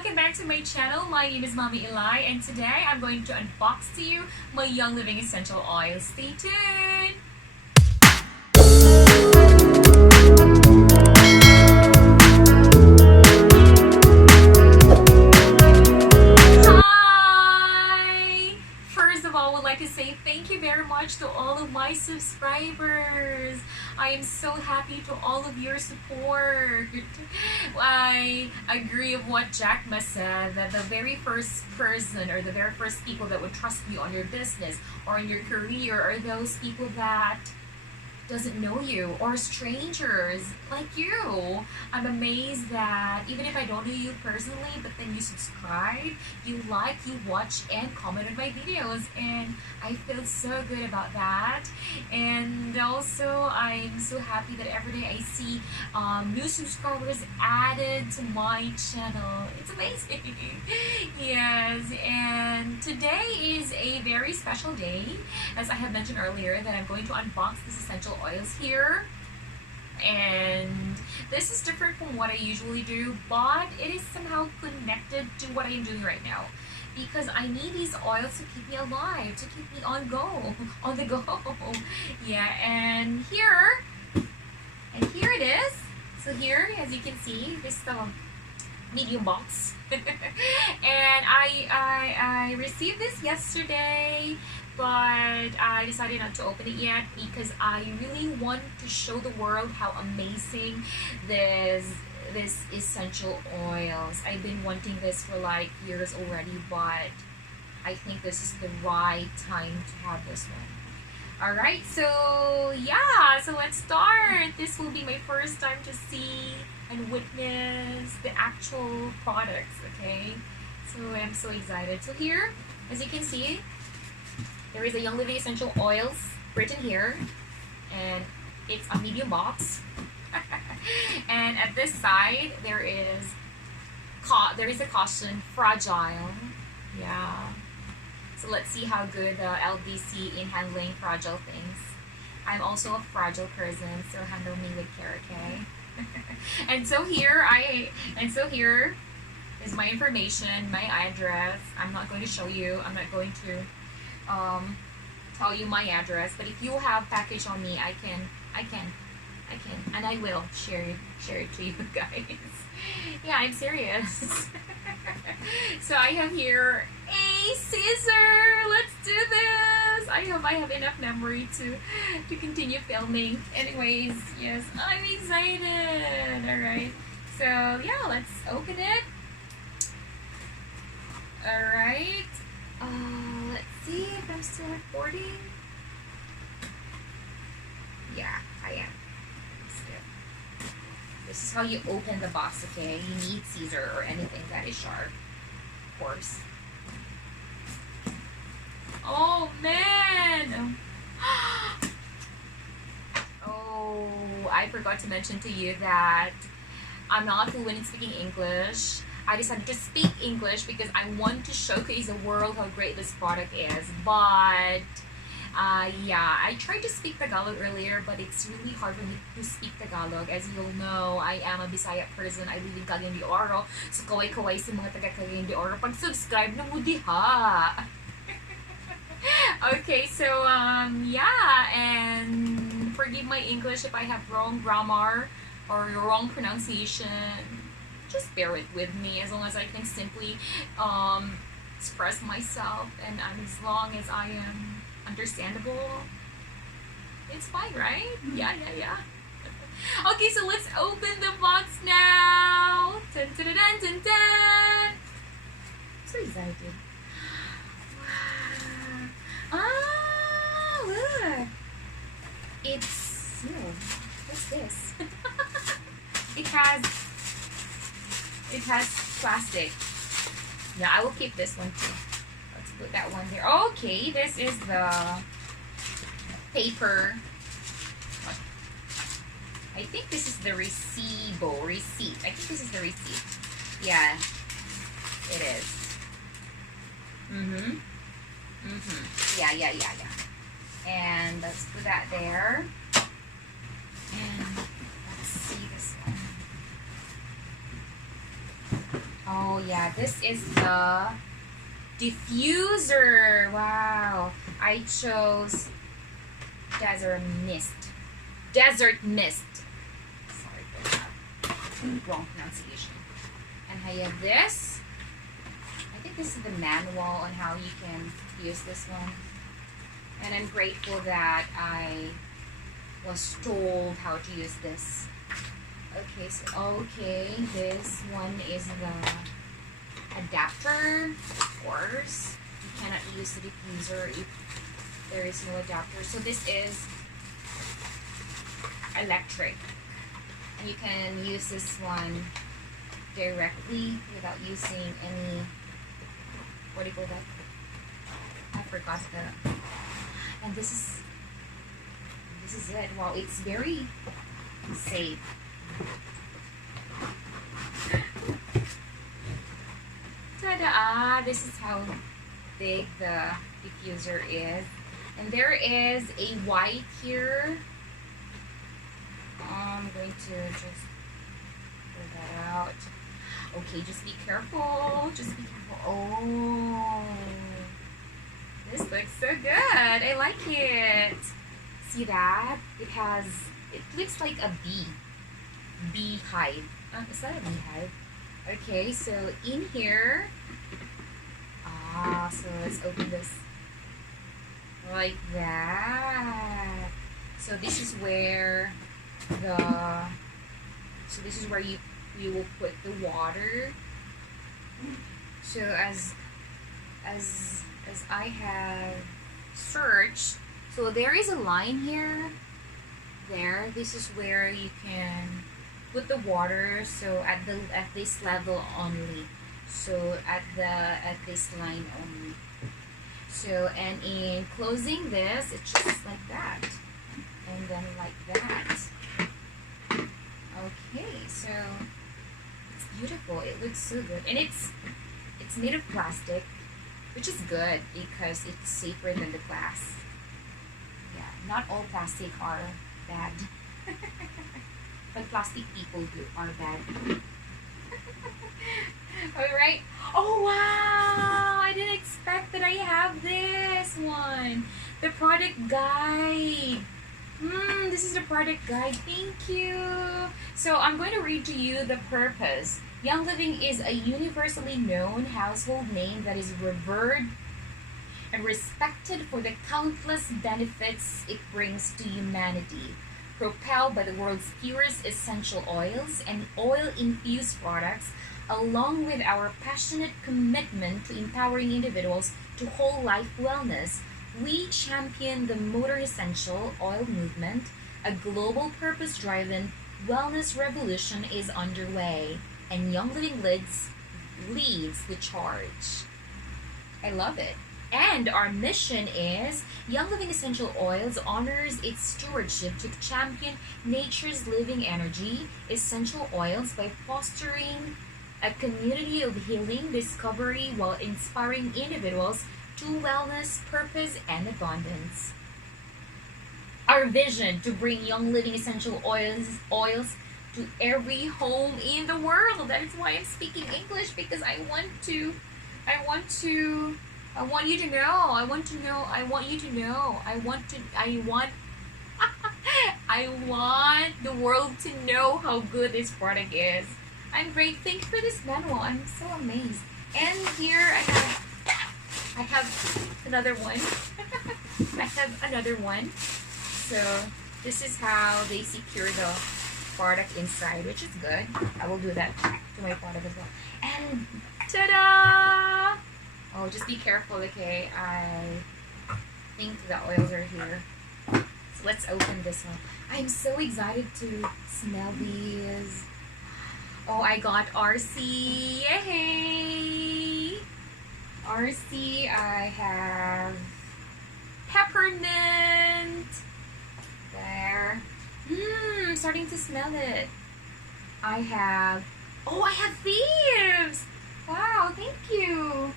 welcome back to my channel. My name is Mommy Eli, and today I'm going to unbox to you my Young Living Essential Oils. Stay tuned! Hi! First of all, I would like to say thank you very much to all of my subscribers. I am so happy to all of your support. I agree with what Jack Ma said, that the very first person or the very first people that would trust you on your business or in your career are those people that doesn't know you or strangers like you. I'm amazed that even if I don't know you personally, but then you subscribe, you like, you watch, and comment on my videos, and I feel so good about that. And also, I'm so happy that every day I see new subscribers added to my channel. It's amazing. Yes, and today is a very special day, as I have mentioned earlier, that I'm going to unbox this essential oils here. And this is different from what I usually do, but it is somehow connected to what I am doing right now, because I need these oils to keep me alive, to keep me on the go. Yeah, and here it is. So here, as you can see, this is the medium box. And I received this yesterday, but I decided not to open it yet because I really want to show the world how amazing this essential oils. I've been wanting this for like years already, but I think this is the right time to have this one. Alright, so yeah, so let's start. This will be my first time to see and witness the actual products, okay? So I'm so excited. So here, as you can see, there is a Young Living Essential Oils written here, and it's a medium box. And at this side, there is a caution, fragile. Yeah. So let's see how good LVC in handling fragile things. I'm also a fragile person, so handle me with care, okay? And so here is my information, my address. I'm not going to show you. I'm not going to tell you my address. But if you have package on me, I can, and I will share it to you guys. Yeah, I'm serious. So I have here a scissor. Let's do this. I hope I have enough memory to continue filming. Anyways, yes, I'm excited. Alright, so yeah, let's open it. Alright, let's see if I'm still recording. Yeah, I am. Still. This is how you open the box, okay? You need scissor or anything that is sharp, of course. Oh man! Oh, I forgot to mention to you that I'm not fluent in speaking English. I decided to speak English because I want to showcase the world how great this product is. But yeah, I tried to speak Tagalog earlier, but it's really hard for me to speak Tagalog. As you'll know, I am a Bisaya person. I live in Cagayan de Oro. So kaway-kaway sa mga taga Cagayan de Oro. Pag-subscribe na mo diha. Okay, so yeah, and forgive my English if I have wrong grammar or wrong pronunciation. Just bear it with me as long as I can simply express myself, and as long as I am understandable, it's fine, right? Yeah. Okay, so let's open the box now. Dun, dun, dun, dun, dun, dun. I'm so excited. Ah, look. It's, what's this? It has plastic. Yeah, I will keep this one too. Let's put that one there. Okay, this is the paper. I think this is the receipt. I think this is the receipt. Yeah, it is. Yeah. And let's put that there. And let's see this one. Oh yeah, this is the diffuser. Wow. I chose desert mist. Desert mist. Sorry for that. Wrong pronunciation. And I have this. I think this is the manual on how you can use this one. And I'm grateful that I was told how to use this. Okay, so this one is the adapter, of course. You cannot use the diffuser if there is no adapter. So this is electric. And you can use this one directly without using any, what do you call that? I forgot the, and this is it. Wow, it's very safe. Ta-da! This is how big the diffuser is. And there is a white here. I'm going to just pull that out. Okay, just be careful. Just be careful. Oh, this looks so good. I like it. See that? It looks like a beehive. Is that a beehive? Okay, so in here, so let's open this like that. So this is where you will put the water. So as I have searched, so there is a line here. This is where you can put the water. So at this level only. So at this line only. So, and in closing this, it's just like that, and then like that. Okay, so it's beautiful. It looks so good, and it's made of plastic, which is good because it's safer than the glass. Yeah, not all plastic are bad, but plastic people are bad. Alright. Oh wow! I didn't expect that I have this one. The product guide. This is the product guide. Thank you. So I'm going to read to you the purpose. Young Living is a universally known household name that is revered and respected for the countless benefits it brings to humanity. Propelled by the world's purest essential oils and oil-infused products, along with our passionate commitment to empowering individuals to whole life wellness, we champion the Motor Essential Oil movement. A global purpose-driven wellness revolution is underway, and Young Living leads the charge. I love it. And our mission is Young Living Essential Oils honors its stewardship to champion nature's living energy, essential oils, by fostering a community of healing, discovery, while inspiring individuals to wellness, purpose, and abundance. Our vision to bring Young Living Essential Oils to every home in the world. That is why I'm speaking English, because I want you to know. I want the world to know how good this product is. I'm great. Thank you for this manual. I'm so amazed. And here I have another one. I have another one. So this is how they secure the product inside, which is good. I will do that to my product as well. And ta-da! Oh, just be careful, okay? I think the oils are here. So let's open this one. I'm so excited to smell these. Oh, I got RC. Yay! RC, I have peppermint. There. I'm starting to smell it. I have thieves. Wow, thank you.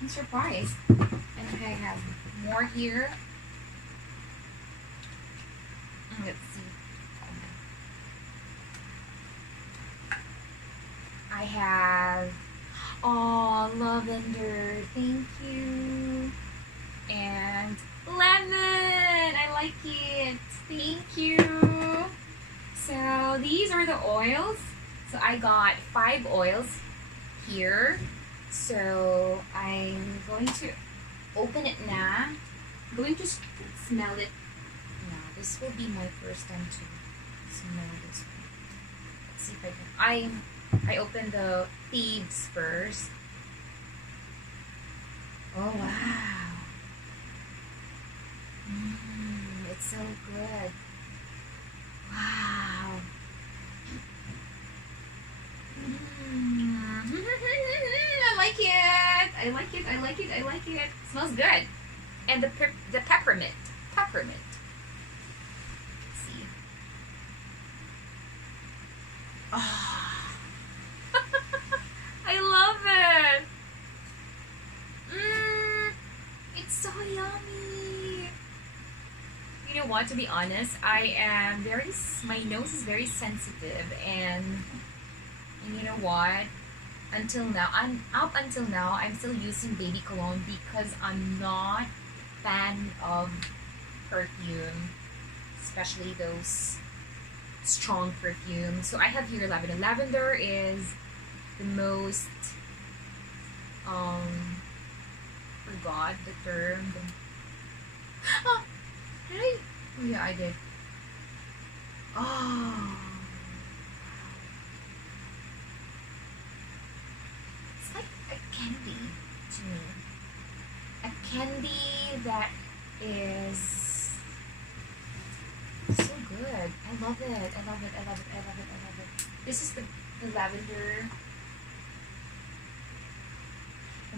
I'm surprised. And I have more here. Let's see. I have Oh, lavender. Thank you. And lemon. I like it. Thank you. So these are the oils. So I got 5 oils here. So I'm going to open it now. I'm going to smell it now. This will be my first time to smell this one. Let's see if I can. I opened the Thieves first. Oh wow. It's so good. Wow. I like it. I like it. I like it. I like it. Smells good. And the peppermint. Peppermint. Let's see. Oh. I love it. It's so yummy. You know what? To be honest, my nose is very sensitive, and you know what? Up until now, I'm still using baby cologne because I'm not a fan of perfume, especially those strong perfumes. So I have here lavender. Lavender is the most forgot the term. Oh, did I? Oh yeah, I did. Oh. It's like a candy to me. A candy that is so good. I love it. I love it. I love it. I love it. I love it. This is the lavender.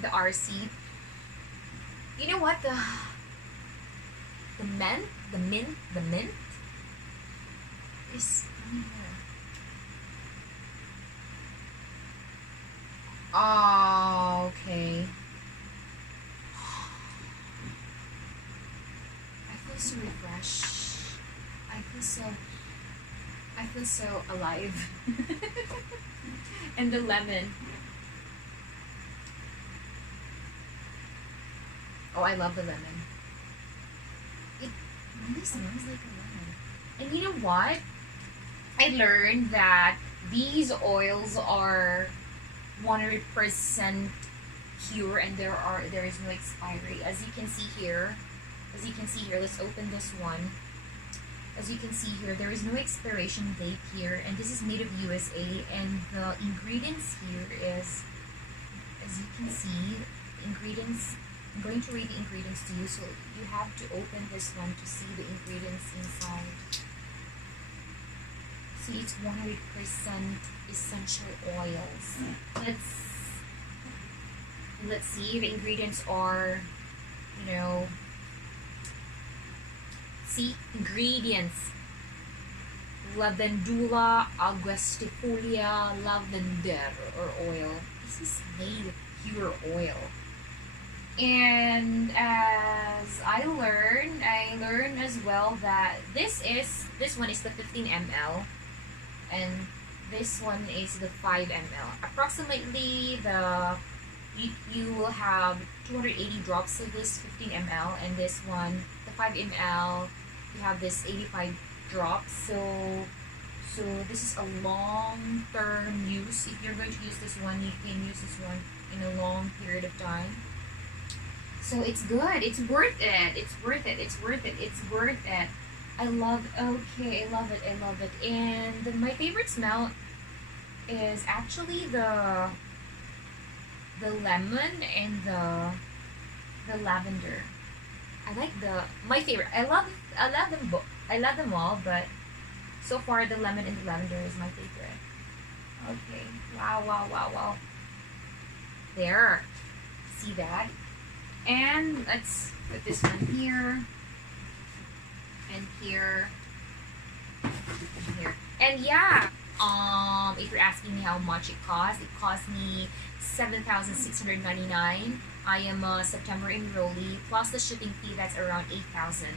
The RC. You know what? The mint is here. Oh, okay. I feel so refreshed. I feel so alive. And the lemon. Oh, I love the lemon. It really smells like a lemon. And you know what? I learned that these oils are 100% pure, and there is no expiry. As you can see here, let's open this one. As you can see here, there is no expiration date here, and this is made of USA, and the ingredients here is, as you can see, ingredients. I'm going to read the ingredients to you, so you have to open this one to see the ingredients inside. See, it's 100% essential oils. Let's see, the ingredients are, see, ingredients. Lavandula angustifolia lavender, or oil. This is made of pure oil. And as I learned as well that this one is the 15 ml, and this one is the 5 ml. Approximately you will have 280 drops of this 15 ml, and this one, the 5 ml, you have this 85 drops. So this is a long-term use. If you're going to use this one, you can use this one in a long period of time. So it's good. It's worth it. It's worth it. It's worth it. It's worth it. I love it. And my favorite smell is actually the lemon and the lavender. I like my favorite. I love them all, but so far the lemon and the lavender is my favorite. Okay. Wow. There. See that? And let's put this one here, and here, and here. And yeah, if you're asking me how much it cost me $7,699. I am a September enrollee, plus the shipping fee, that's around $8,000.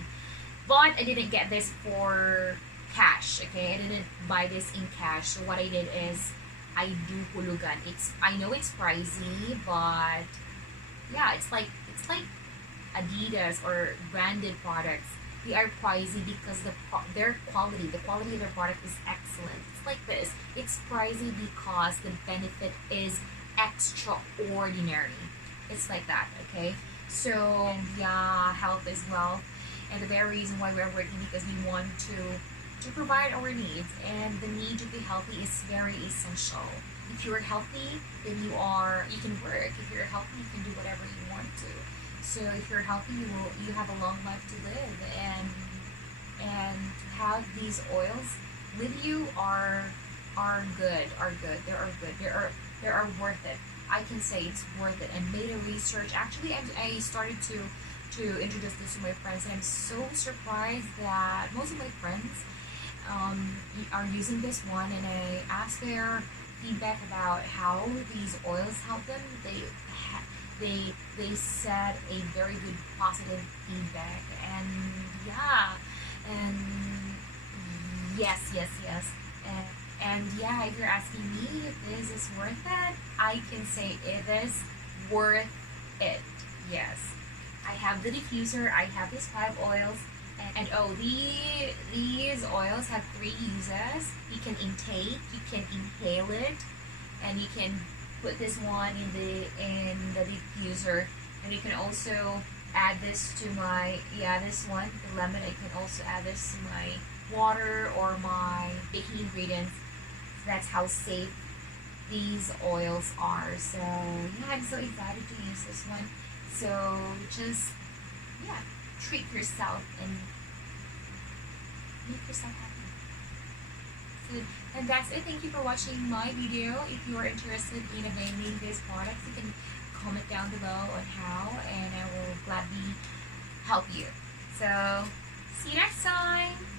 But I didn't get this for cash, okay? I didn't buy this in cash. So what I did is I do hulugan. I know it's pricey, but yeah, it's like Adidas or branded products. They are pricey because the quality of their product is excellent. It's like this. It's pricey because the benefit is extraordinary. It's like that, okay? So yeah, health is wealth, and the very reason why we're working because we want to provide our needs, and the need to be healthy is very essential. If you're healthy, then you can work. If you're healthy, you can do whatever you want to. So if you're healthy, you have a long life to live, and to have these oils with you are good, they are worth it. I can say it's worth it. And made a research. Actually, I started to introduce this to my friends, and I'm so surprised that most of my friends are using this one, and I asked their feedback about how these oils help them. They said a very good positive feedback, and yeah, and yes, and yeah, if you're asking me if this is worth it, I can say it is worth it. Yes, I have the diffuser. I have these 5 oils. And oh, these oils have 3 uses. You can intake, you can inhale it, and you can put this one in the diffuser. And you can also add this to my this one, the lemon. I can also add this to my water or my baking ingredients. That's how safe these oils are. So yeah, I'm so excited to use this one. So just yeah, treat yourself and make yourself happy. So, and that's it. Thank you for watching my video. If you are interested in availing these products, you can comment down below on how, and I will gladly help you. So see you next time.